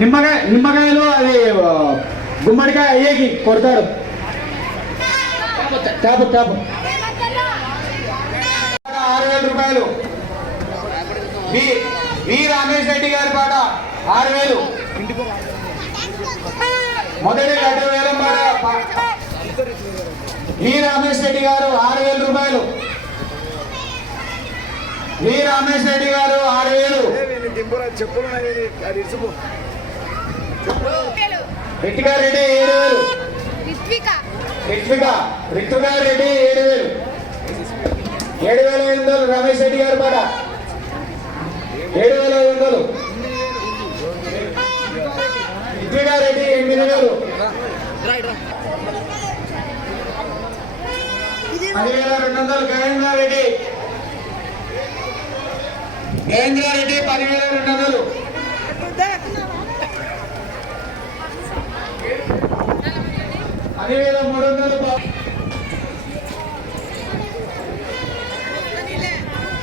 నిమ్మకాయ నిమ్మకాయలు అది గుమ్మడికాయ అయ్యేకి కొడతారు. ట్యాప్ ట్యాప్ ఆరు వేల రూపాయలు. వి రామేష్ రెడ్డి గారి పాట ఆరు వేలు. మొదటి రెండు వేల పాట. వి రామేష్ రెడ్డి గారు ఆరు వేల రూపాయలు. వి రామేష్ రెడ్డి గారు ఆరు వేలు. రితికా రెడ్డి ఏడు వేలు. రిత్విక. రిత్విక రిత్వికా రెడ్డి ఏడు వేలు. ఏడు వేల ఐదు వందలు రమేష్ రెడ్డి గారి పాట. ఏడు వేల ఐదు వందలు. రిత్వికా రెడ్డి ఎనిమిది వేలు. పదివేల రెండు వందలు గజేంద్ర రెడ్డి. రెడ్డి పదివేల రెండు వందలు. పదివేల మూడు వందలు.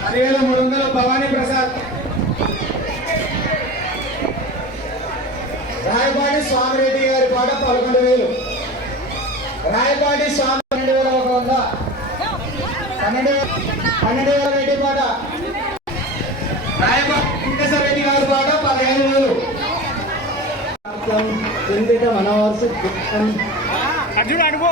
పదివేల మూడు వందలు భవానీ ప్రసాద్ రాయపాటి స్వామిరెడ్డి గారి పాట పదకొండు వేలు. రాయపాటి స్వామి రెండు వేల ఒక వంద. పన్నెండు పన్నెండు వేల రెడ్డి పాట. వెంకటేశ్వర రెడ్డి గారి పాట పదిహేను వేలు. మనవాసు అర్జున్ అనుకో